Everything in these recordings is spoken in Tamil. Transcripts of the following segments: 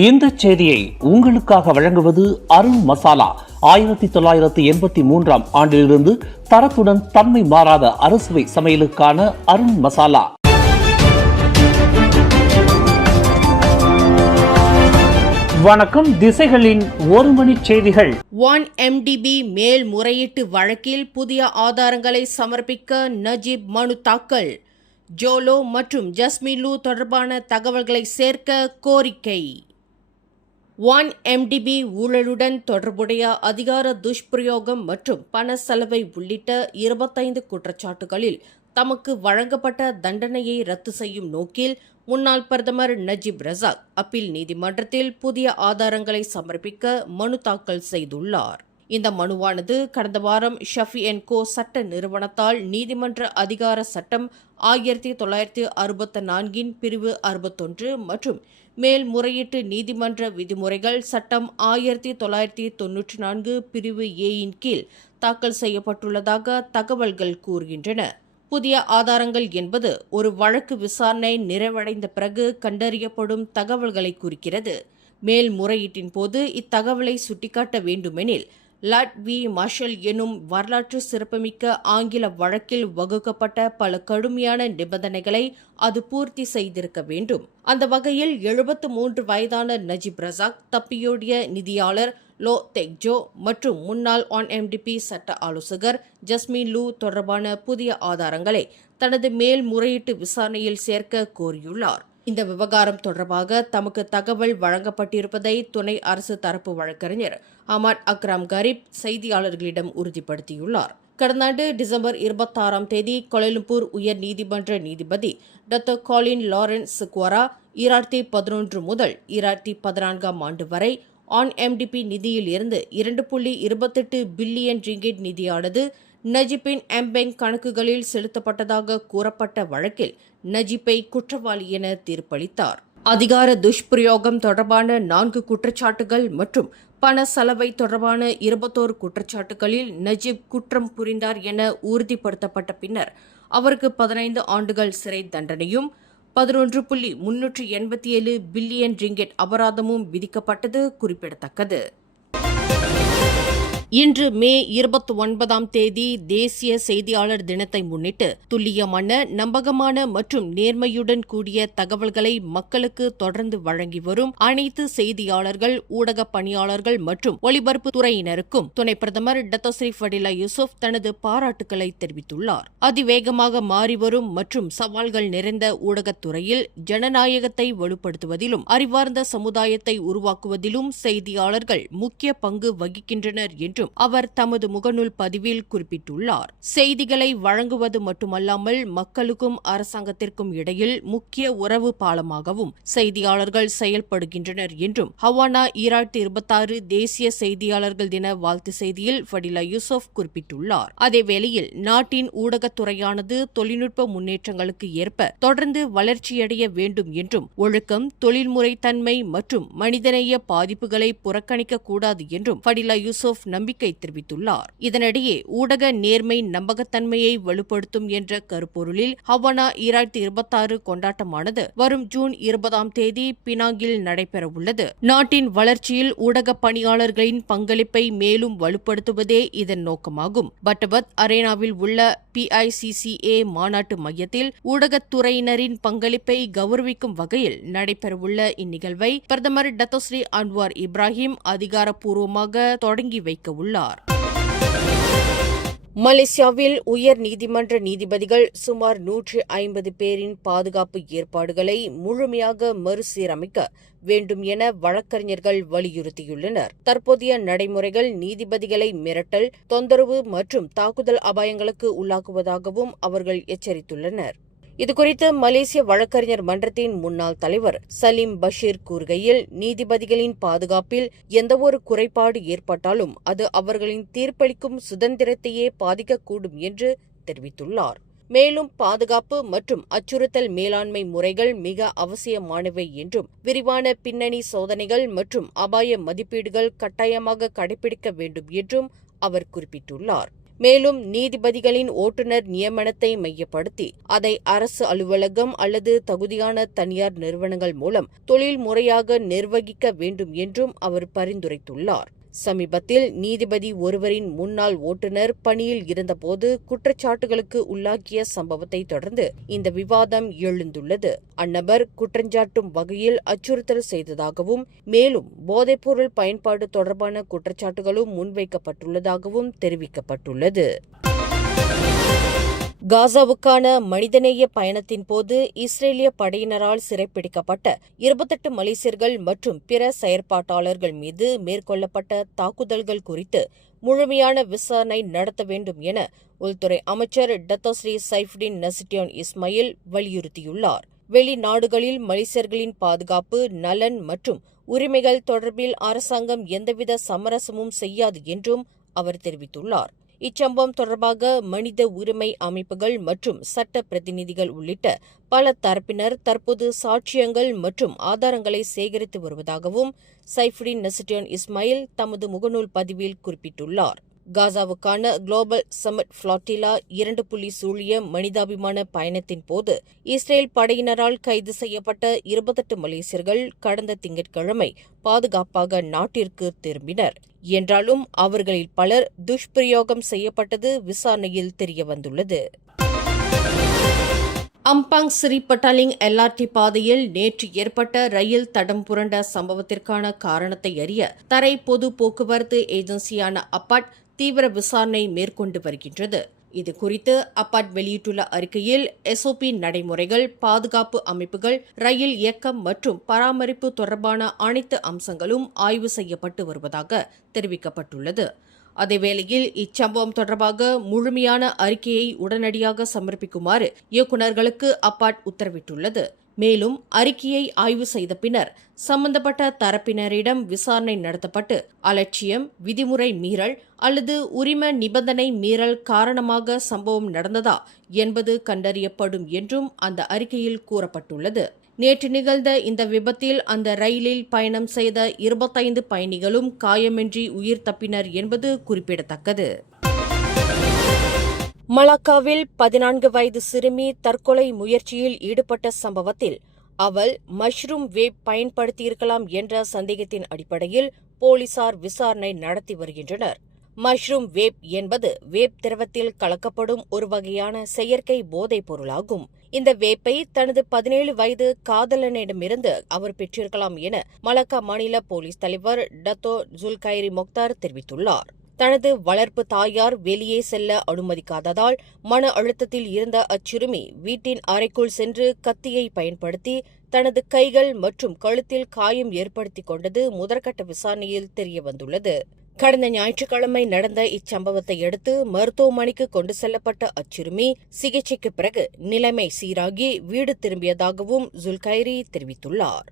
இந்த செய்தியை உங்களுக்காக வழங்குவது அருண் மசாலா. 1983 ஆண்டிலிருந்து தரத்துடன் தன்மை மாறாத அறுசுவை சமையலுக்கான அருண் மசாலா. வணக்கம். திசைகளின் ஒரு மணி செய்திகள். 1MDB மேல்முறையீட்டு வழக்கில் புதிய ஆதாரங்களை சமர்ப்பிக்க நஜீப் மனு தாக்கல். ஜோலோ மற்றும் ஜஸ்மின் தொடர்பான தகவல்களை சேர்க்க கோரிக்கை. 1MDB ஊழலுடன் தொடர்புடைய அதிகார துஷ்பிரயோகம் மற்றும் பண செலவை உள்ளிட்ட 25 குற்றச்சாட்டுகளில் தமக்கு வழங்கப்பட்ட தண்டனையை ரத்து செய்யும் நோக்கில் முன்னாள் பிரதமர் நஜீப் ரசாக் அப்பீல் நீதிமன்றத்தில் புதிய ஆதாரங்களை சமர்ப்பிக்க மனு தாக்கல் செய்துள்ளார். இந்த மனுவானது கடந்த வாரம் ஷஃபி அண்ட் கோ சட்ட நிறுவனத்தால் நீதிமன்ற அதிகார சட்டம் 1964 பிரிவு 61 மற்றும் மேல்முறையீட்டு நீதிமன்ற விதிமுறைகள் சட்டம் 1994 பிரிவு ஏயின் கீழ் தாக்கல் செய்யப்பட்டுள்ளதாக தகவல்கள் கூறுகின்றன. புதிய ஆதாரங்கள் என்பது ஒரு வழக்கு விசாரணை நிறைவடைந்த பிறகு கண்டறியப்படும் தகவல்களை குறிக்கிறது. மேல்முறையீட்டின் போது இத்தகவலை சுட்டிக்காட்ட வேண்டுமெனில் லாட் வி மார்ஷல் எனும் வரலாற்று சிறப்புமிக்க ஆங்கில வழக்கில் வகுக்கப்பட்ட பல கடுமையான நிபந்தனைகளை அது பூர்த்தி செய்திருக்க வேண்டும். அந்த வகையில் 73 வயதான நஜீப் ரசாக், தப்பியோடிய நிதியாளர் லோ தெக்ஜோ மற்றும் முன்னாள் 1MDB சட்ட ஆலோசகர் ஜஸ்மின் தொடர்பான புதிய ஆதாரங்களை தனது மேல்முறையீட்டு விசாரணையில் சேர்க்க கோரியுள்ளார். இந்த விவகாரம் தொடர்பாக தமக்கு தகவல் வழங்கப்பட்டிருப்பதை துணை அரசு தரப்பு வழக்கறிஞர் அஹ்மத் அக்ரம் கரீப் செய்தியாளர்களிடம் உறுதிப்படுத்தியுள்ளார். கடந்த ஆண்டு டிசம்பர் 26 கோலாலம்பூர் உயர் நீதிமன்ற நீதிபதி டாக்டர் காலின் லாரன்ஸ் சிக்வாரா 2011 முதல் 2014 ஆண்டு வரை 1MDB நிதியில் இருந்து 2.28 பில்லியன் ரிங்கிட் நிதியானது நஜீப்பின் எம்பேங்க் கணக்குகளில் செலுத்தப்பட்டதாக கூறப்பட்ட வழக்கில் நஜீப்பை குற்றவாளி என தீர்ப்பளித்தார். அதிகார துஷ்பிரயோகம் தொடர்பான 4 குற்றச்சாட்டுகள் மற்றும் பண செலவை தொடர்பான 21 குற்றச்சாட்டுகளில் நஜீப் குற்றம் புரிந்தார் என உறுதிப்படுத்தப்பட்ட பின்னர் அவருக்கு 15 ஆண்டுகள் சிறை தண்டனையும் 11.387 பில்லியன் ரிங்கிட் அபராதமும் விதிக்கப்பட்டது குறிப்பிடத்தக்கது. இன்று மே 29 தேசிய செய்தியாளர் தினத்தை முன்னிட்டு துல்லியமான, நம்பகமான மற்றும் நேர்மையுடன் கூடிய தகவல்களை மக்களுக்கு தொடர்ந்து வழங்கி வரும் அனைத்து செய்தியாளர்கள், ஊடக பணியாளர்கள் மற்றும் ஒலிபரப்பு துறையினருக்கும் துணை பிரதமர் டாக்டர் ஸ்ரீ ஃபடிலா யூசுப் தனது பாராட்டுக்களை தெரிவித்துள்ளார். அதிவேகமாக மாறிவரும் மற்றும் சவால்கள் நிறைந்த ஊடகத்துறையில் ஜனநாயகத்தை வலுப்படுத்துவதிலும் அறிவார்ந்த சமுதாயத்தை உருவாக்குவதிலும் செய்தியாளர்கள் முக்கிய பங்கு வகிக்கின்றனர் என்று அவர் தமது முகநூல் பதிவில் குறிப்பிட்டுள்ளார். செய்திகளை வழங்குவது மட்டுமல்லாமல் மக்களுக்கும் அரசாங்கத்திற்கும் இடையில் முக்கிய உறவு பாலமாகவும் செய்தியாளர்கள் செயல்படுகின்றனர் என்றும் ஹவானா 2026 தேசிய செய்தியாளர்கள் தின வாழ்த்து செய்தியில் ஃபடிலா யூசுப் குறிப்பிட்டுள்ளார். அதேவேளையில் நாட்டின் ஊடகத்துறையானது தொழில்நுட்ப முன்னேற்றங்களுக்கு ஏற்ப தொடர்ந்து வளர்ச்சியடைய வேண்டும் என்றும் ஒழுக்கம், தொழில்முறைத்தன்மை மற்றும் மனிதநேய பாதிப்புகளை புறக்கணிக்க கூடாது என்றும் ஃபடிலா யூசுப் நம்பிக்கை தெரிவித்துள்ளார். இதனிடையே ஊடக நேர்மை நம்பகத்தன்மையை வலுப்படுத்தும் என்ற கருப்பொருளில் ஹவானா 2026 கொண்டாட்டமானது வரும் ஜூன் 20 பினாங்கில் நடைபெறவுள்ளது. நாட்டின் வளர்ச்சியில் ஊடக பணியாளர்களின் பங்களிப்பை மேலும் வலுப்படுத்துவதே இதன் நோக்கமாகும். பட்டபத் அரேனாவில் உள்ள PICCA மாநாட்டு மையத்தில் ஊடகத்துறையினரின் பங்களிப்பை கௌரவிக்கும் வகையில் நடைபெறவுள்ள இந்நிகழ்வை பிரதமர் டாக்டர் ஸ்ரீ அன்வார் இப்ராஹிம் அதிகாரப்பூர்வமாக தொடங்கி வைக்க உள்ளார். மலேசியாவில் உயர் நீதிமன்ற நீதிபதிகள் சுமார் 150 பேரின் பாதுகாப்பு ஏற்பாடுகளை முழுமையாக மறுசீரமைக்க வேண்டும் என வழக்கறிஞர்கள் வலியுறுத்தியுள்ளனர். தற்போதைய நடைமுறைகள் நீதிபதிகளை மிரட்டல், தொந்தரவு மற்றும் தாக்குதல் அபாயங்களுக்கு உள்ளாக்குவதாகவும் அவர்கள் எச்சரித்துள்ளனர். இதுகுறித்து மலேசிய வழக்கறிஞர் மன்றத்தின் முன்னாள் தலைவர் சலீம் பஷீர் கூறுகையில், நீதிபதிகளின் பாதுகாப்பில் எந்தவொரு குறைபாடு ஏற்பட்டாலும் அது அவர்களின் தீர்ப்பளிக்கும் சுதந்திரத்தையே பாதிக்கக்கூடும் என்று தெரிவித்துள்ளார். மேலும் பாதுகாப்பு மற்றும் அச்சுறுத்தல் மேலாண்மை முறைகள் மிக அவசியமானவை என்றும் விரிவான பின்னணி சோதனைகள் மற்றும் அபாய மதிப்பீடுகள் கட்டாயமாக கடைபிடிக்க வேண்டும் என்றும் அவர் குறிப்பிட்டுள்ளார். மேலும் நீதிபதிகளின் ஓட்டுநர் நியமனத்தை மையப்படுத்தி அதை அரசு அலுவலகம் அல்லது தகுதியான தனியார் நிறுவனங்கள் மூலம் தொழில் முறையாக நிர்வகிக்க வேண்டும் என்றும் அவர் பரிந்துரைத்துள்ளார். சமீபத்தில் நீதிபதி ஒருவரின் முன்னாள் ஓட்டுநர் பணியில் இருந்தபோது குற்றச்சாட்டுகளுக்கு உள்ளாக்கிய சம்பவத்தை தொடர்ந்து இந்த விவாதம் எழுந்துள்ளது. அந்நபர் குற்றஞ்சாட்டும் வகையில் அச்சுறுத்தல் செய்ததாகவும் மேலும் போதைப்பொருள் பயன்பாடு தொடர்பான குற்றச்சாட்டுகளும் முன்வைக்கப்பட்டுள்ளதாகவும் தெரிவிக்கப்பட்டுள்ளது. காசாவுக்கான மனிதநேய பயணத்தின் போது இஸ்ரேலிய படையினரால் சிறைப்பிடிக்கப்பட்ட 28 மலேசியர்கள் மற்றும் பிற செயற்பாட்டாளர்கள் மீது மேற்கொள்ளப்பட்ட தாக்குதல்கள் குறித்து முழுமையான விசாரணை நடத்த வேண்டும் என உள்துறை அமைச்சர் டத்தோஸ்ரீ சைஃபுடின் நசிட்டியான் இஸ்மாயில் வலியுறுத்தியுள்ளார். வெளிநாடுகளில் மலேசியர்களின் பாதுகாப்பு, நலன் மற்றும் உரிமைகள் தொடர்பில் அரசாங்கம் எந்தவித சமரசமும் செய்யாது என்றும் அவர் தெரிவித்துள்ளார். இச்சம்பவம் தொடர்பாக மனித உரிமை அமைப்புகள் மற்றும் சட்ட பிரதிநிதிகள் உள்ளிட்ட பல தரப்பினர் தற்போது சாட்சியங்கள் மற்றும் ஆதாரங்களை சேகரித்து வருவதாகவும் சைஃபுடின் நசிட்டியான் இஸ்மாயில் தமது முகநூல் பதிவில் குறிப்பிட்டுள்ளார். காசாவுக்கான குளோபல் சமிட் ஃபிளாட்டிலா 2 சூழிய மனிதாபிமான பயணத்தின் போது இஸ்ரேல் படையினரால் கைது செய்யப்பட்ட 28 மலேசியர்கள் கடந்த திங்கட்கிழமை பாதுகாப்பாக நாட்டிற்கு திரும்பினர். என்றாலும் அவர்களில் பலர் துஷ்பிரயோகம் செய்யப்பட்டது விசாரணையில் தெரியவந்துள்ளது. அம்பாங் ஸ்ரீ பட்டாலிங் LRT பாதையில் நேற்று ஏற்பட்ட ரயில் தடம் புரண்ட சம்பவத்திற்கான காரணத்தை அறிய தரை பொது போக்குவரத்து ஏஜென்சியான அப்பாட் தீவிர விசாரணை மேற்கொண்டு வருகின்றது. இதுகுறித்து அப்பாட் வெளியிட்டுள்ள அறிக்கையில் SOP நடைமுறைகள், பாதுகாப்பு அமைப்புகள், ரயில் இயக்கம் மற்றும் பராமரிப்பு தொடர்பான அனைத்து அம்சங்களும் ஆய்வு செய்யப்பட்டு வருவதாக தெரிவிக்கப்பட்டுள்ளது. அதேவேளையில் இச்சம்பவம் தொடர்பாக முழுமையான அறிக்கையை உடனடியாக சமர்ப்பிக்குமாறு இயக்குநர்களுக்கு அப்பாட் உத்தரவிட்டுள்ளது. மேலும் அறிக்கையை ஆய்வு செய்த பின்னர் சம்பந்தப்பட்ட தரப்பினரிடம் விசாரணை நடத்தப்பட்டு அலட்சியம், விதிமுறை மீறல் அல்லது உரிம நிபந்தனை மீறல் காரணமாக சம்பவம் நடந்ததா என்பது கண்டறியப்படும் என்றும் அந்த அறிக்கையில் கூறப்பட்டுள்ளது. நேற்று நிகழ்ந்த இந்த விபத்தில் அந்த ரயிலில் பயணம் செய்த 25 பயணிகளும் காயமின்றி உயிர் தப்பினர் என்பது குறிப்பிடத்தக்கது. மலாக்காவில் 14 வயது சிறுமி தற்கொலை முயற்சியில் ஈடுபட்ட சம்பவத்தில் அவள் மஷ்ரூம் வேப் பயன்படுத்தியிருக்கலாம் என்ற சந்தேகத்தின் அடிப்படையில் போலீசார் விசாரணை நடத்தி வருகின்றனர். மஷ்ரூம் வேப் என்பது வேப் திரவத்தில் கலக்கப்படும் ஒரு வகையான செயற்கை போதைப் பொருளாகும். இந்த வேப்பை தனது 17 வயது காதலனிடமிருந்து அவர் பெற்றிருக்கலாம் என மலாக்கா மாநில போலீஸ் தலைவர் டத்தோ ஜுல்கைரி மொக்தார் தெரிவித்துள்ளார். தனது வளர்ப்பு தாயார் வெளியே செல்ல அனுமதிக்காததால் மன அழுத்தத்தில் இருந்த அச்சிறுமி வீட்டின் அறைக்குள் சென்று கத்தியை பயன்படுத்தி தனது கைகள் மற்றும் கழுத்தில் காயம் ஏற்படுத்திக் கொண்டது முதற்கட்ட விசாரணையில் தெரியவந்துள்ளது. கடந்த ஞாயிற்றுக்கிழமை நடந்த இச்சம்பவத்தை அடுத்து மருத்துவமனைக்கு கொண்டு செல்லப்பட்ட அச்சிறுமி சிகிச்சைக்கு பிறகு நிலைமை சீராகி வீடு திரும்பியதாகவும் ஜுல்கைரி தெரிவித்துள்ளார்.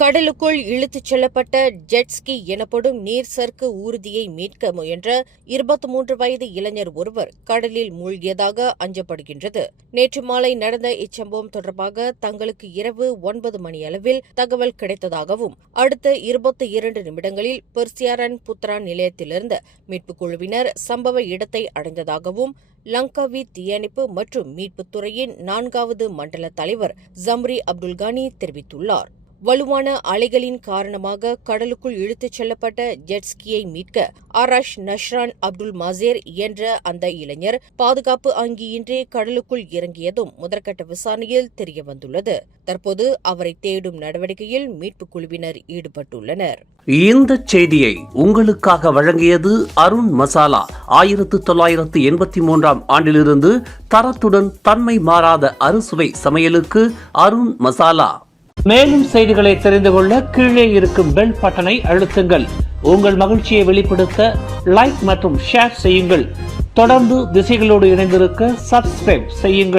கடலுக்குள் இழுத்துச் செல்லப்பட்ட ஜெட்ஸ்கி எனப்படும் நீர் சறுக்கு ஊர்தியை மீட்க முயன்ற 23 வயது இளைஞர் ஒருவர் கடலில் மூழ்கியதாக அஞ்சப்படுகின்றது. நேற்று மாலை நடந்த இச்சம்பவம் தொடர்பாக தங்களுக்கு இரவு 9 மணியளவில் தகவல் கிடைத்ததாகவும் அடுத்த 22 நிமிடங்களில் பெர்சியாரன் புத்ரா நிலையத்திலிருந்து மீட்புக் குழுவினர் சம்பவ இடத்தை அடைந்ததாகவும் லங்காவி தீயணைப்பு மற்றும் மீட்புத் துறையின் 4வது மண்டல தலைவர் ஜம்ரி அப்துல்கானி தெரிவித்துள்ளார். வலுவான அலைகளின் காரணமாக கடலுக்குள் இழுத்துச் செல்லப்பட்ட ஜெட்ஸ்கியை மீட்க ஆராஷ் நஷ்ரான் அப்துல் மாசேர் என்ற அந்த இளைஞர் பாதுகாப்பு அங்கியின்றி கடலுக்குள் இறங்கியதும் முதற்கட்ட விசாரணையில் தெரியவந்துள்ளது. தற்போது அவரை தேடும் நடவடிக்கையில் மீட்புக் குழுவினர் ஈடுபட்டுள்ளனர். இந்த செய்தியை உங்களுக்காக வழங்கியது அருண் மசாலா. 1983ஆம் ஆண்டிலிருந்து தரத்துடன் தன்மை மாறாத அறுசுவை சமையலுக்கு அருண் மசாலா. மேலும் செய்திகளை தெரிந்து கொள்ள கீழே இருக்கும் பெல் பட்டனை அழுத்துங்கள். உங்கள் மகிழ்ச்சியை வெளிப்படுத்த லைக் மற்றும் ஷேர் செய்யுங்கள். தொடர்ந்து திசைகளோடு இணைந்திருக்க சப்ஸ்கிரைப் செய்யுங்கள்.